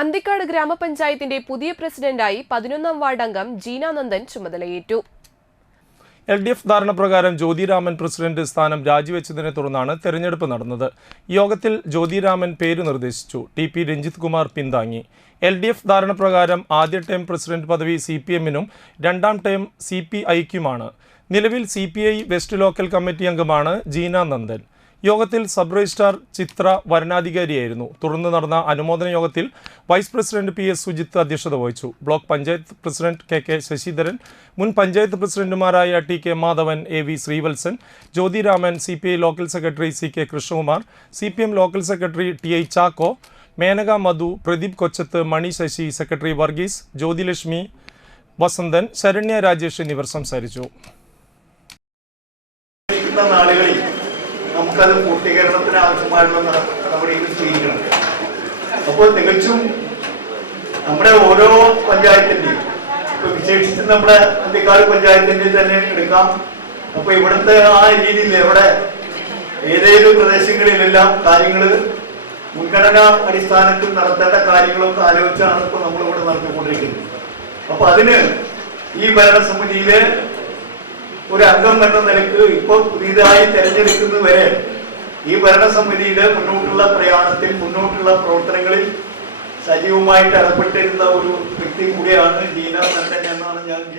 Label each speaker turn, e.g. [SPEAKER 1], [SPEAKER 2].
[SPEAKER 1] അന്തിക്കാട് ഗ്രാമപഞ്ചായത്തിന്റെ പുതിയ പ്രസിഡന്റായി പതിനൊന്നാം വാർഡ് അംഗം ജീന നന്ദൻ ചുമതലയേറ്റു.
[SPEAKER 2] എൽ ഡി എഫ് ധാരണപ്രകാരം ജ്യോതിരാമൻ പ്രസിഡന്റ് സ്ഥാനം രാജിവെച്ചതിനെ തുടർന്നാണ് തെരഞ്ഞെടുപ്പ് നടന്നത്. യോഗത്തിൽ ജ്യോതിരാമൻ പേര് നിർദ്ദേശിച്ചു. ടി പി രഞ്ജിത് കുമാർ പിന്താങ്ങി. എൽ ഡി എഫ് ധാരണപ്രകാരം ആദ്യ ടൈം പ്രസിഡന്റ് പദവി സി പി എമ്മിനും രണ്ടാം ടൈം സി പി ഐക്കുമാണ്. നിലവിൽ C P I west local committee അംഗമാണ് ജീന നന്ദൻ യോഗത്തിൽ സബ് രജിസ്ട്രാർ ചിത്ര വരണാധികാരിയായിരുന്നു. തുടർന്ന് നടന്ന അനുമോദന യോഗത്തിൽ vice president P S Sujith അധ്യക്ഷത വഹിച്ചു. Block panchayat president K K Sasidharan മുൻ പഞ്ചായത്ത് പ്രസിഡന്റുമാരായ T K Madhavan A V Sreevalsan Jyothiraman C P I local secretary C K Krishnakumar C P M local secretary T I Chacko Menaka Madhu Pradeep Kochath Mani Sasi secretary Varghese Jyothilakshmi Vasanthan Saranya Rajesh എന്നിവർ സംസാരിച്ചു.
[SPEAKER 3] നാളുകളിൽ നമുക്കത് പൂർത്തീകരണത്തിന് ആവശ്യമായുള്ള നട- നടപടികൾ സ്വീകരിക്കണം. അപ്പോൾ തികച്ചും നമ്മുടെ ഓരോ പഞ്ചായത്തിന്റെയും ഇപ്പൊ വിശേഷിച്ച് നമ്മുടെ അന്തിക്കാട് പഞ്ചായത്തിന്റെ തന്നെ എടുക്കാം. അപ്പൊ ഇവിടുത്തെ ആ രീതിയിൽ എവിടെ ഏതേലും പ്രദേശങ്ങളിലെല്ലാം കാര്യങ്ങൾ മുൻഗണനാ അടിസ്ഥാനത്തിൽ നടത്തേണ്ട കാര്യങ്ങളൊക്കെ ആലോചിച്ചാണ് ഇപ്പൊ നമ്മളിവിടെ നടത്തിക്കൊണ്ടിരിക്കുന്നത് അപ്പൊ അതിന് ഈ ഭരണസമിതിയിലെ ഒരു അംഗം എന്ന നിലയ്ക്ക് ഇപ്പോൾ പുതിയതായി തെരഞ്ഞെടുക്കുന്നവരെ ഈ ഭരണസമിതിയുടെ മുന്നോട്ടുള്ള പ്രയാണത്തിൽ മുന്നോട്ടുള്ള പ്രവർത്തനങ്ങളിൽ സജീവമായിട്ട് ഇടപെട്ടിരുന്ന ഒരു വ്യക്തി കൂടിയാണ് ജീന നന്ദൻ എന്നാണ് ഞാൻ